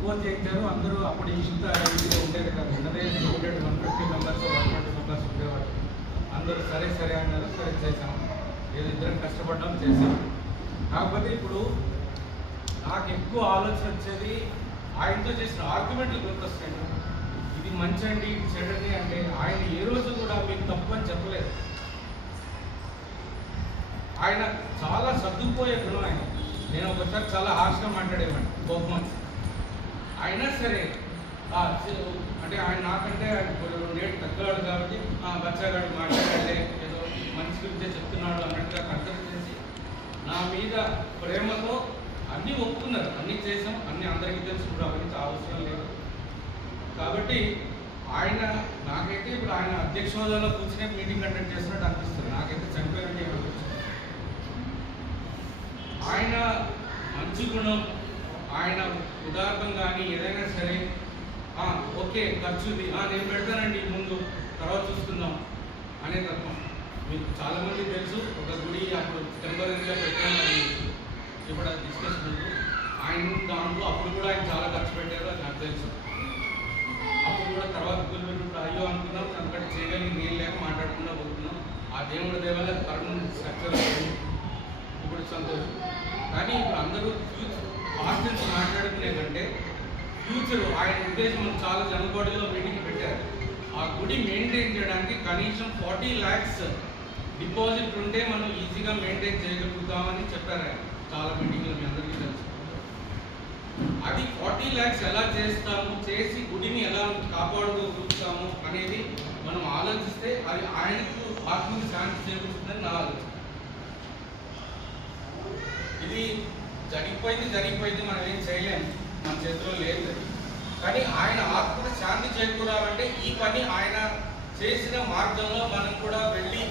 Propose చేయించారు. అందరూ అప్పుడు ఇంత ఇది ఉండేది కాదు, ఉన్నదే 150 మెంబర్స్ 120 మెంబర్స్ ఉండేవాళ్ళు. అందరూ సరే సరే అన్నారు, సరే చేసాం. ఏదో ఇద్దరం కష్టపడ్డాం, చేసాం. కాకపోతే ఇప్పుడు నాకు ఎక్కువ ఆలోచన వచ్చేది ఆయనతో చేసిన ఆర్గ్యుమెంట్లు గుర్తొస్తాయి. ఇది మంచి అండి, ఇది చెడండి అంటే ఆయన ఏ రోజు కూడా మీకు తప్పు అని చెప్పలేదు. ఆయన చాలా సర్దుకుపోయే గుణం ఆయన. నేను ఒకసారి చాలా హార్ష్గా మాట్లాడేవాడిని, కోపం. అయినా సరే అంటే ఆయన నాకంటే రేటు తగ్గలాడు కాబట్టి బచ్చాగాడు మాట్లాడాడే ఏదో మంచి గురించే చెప్తున్నాడు అన్నట్టుగా కన్సిడర్ చేసి నా మీద ప్రేమతో అన్నీ ఒప్పుకున్నారు, అన్నీ చేసాం, అన్నీ అందరికీ తెలుసు, ఇప్పుడు అవన్నీ అవసరం లేదు. కాబట్టి ఆయన నాకైతే ఇప్పుడు ఆయన అధ్యక్ష హోదాలో కూర్చునే మీటింగ్ కండక్ట్ చేస్తున్నట్టు అనిపిస్తుంది. నాకైతే చనిపోయినట్టు అనిపిస్తుంది. ఆయన మంచి గుణం, ఆయన ఉదాహరణ కానీ ఏదైనా సరే ఓకే ఖర్చుది నేను పెడతానండి ముందు, తర్వాత చూసుకుందాం అనే తత్వం. మీకు చాలామంది తెలుసు, ఒక గుడి అప్పుడు టెంపరీగా పెట్టాను, ఇప్పుడు అది డిస్కషన్ ఆయన దాంట్లో అప్పుడు కూడా ఆయన చాలా ఖర్చు పెట్టారు, అది నాకు తెలుసు. అప్పుడు కూడా తర్వాత ఇప్పుడు అయ్యో అనుకున్నాం, అక్కడ చేయగలిగి నేను లేక మాట్లాడకుండా పోతున్నాం. ఆ దేవుడి దేవాల పర్మనెంట్ స్ట్రక్చర్ ఇప్పుడు సంతోషం. కానీ ఇప్పుడు అందరూ పాస్ట్ నుంచి మాట్లాడుకునే కంటే ఫ్యూచర్ ఆయన ఉద్దేశం చాలా జనకోడిలో మీటింగ్ పెట్టారు. ఆ గుడి మెయింటైన్ చేయడానికి కనీసం 40 lakhs డిపాజిట్ ఉంటే మనం ఈజీగా మెయింటైన్ చేయగలుగుతామని చెప్పారు ఆయన చాలా మీటింగ్లో, మీ అందరికీ తెలుసు. అది 40 lakhs ఎలా చేస్తాము, చేసి గుడిని ఎలా కాపాడుకోగలుగుతాము అనేది మనం ఆలోచిస్తే అది ఆయనకు ఆత్మకి శాంతి చేకూరుతుందని నా ఆలోచన. ఇది జరిగిపోయింది, మనం ఏం చేయలేము, మన చేతిలో లేదు. కానీ ఆయన ఆత్మకు శాంతి చేకూరాలంటే ఈ పని ఆయన చేసిన మార్గంలో మనం కూడా వెళ్ళి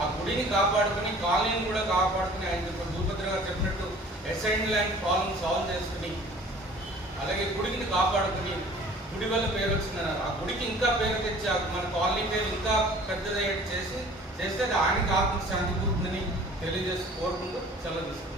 ఆ గుడిని కాపాడుకుని, కాలనీని కూడా కాపాడుకుని, ఆయన భూపతి గారు చెప్పినట్టు అసైన్డ్ ల్యాండ్ ప్రాబ్లమ్ సాల్వ్ చేసుకుని, అలాగే గుడిని కాపాడుకుని, గుడి వల్ల పేరు వచ్చిందన్నారు, ఆ గుడికి ఇంకా పేరు తెచ్చి మన కాలనీ పేరు ఇంకా పెద్దదయ్యేట్టు చేస్తే అది ఆయనకి ఆత్మకు శాంతి కూరుతుందని తెలియజేసి కోరుకుంటూ సెలవు తీసుకుంటాం.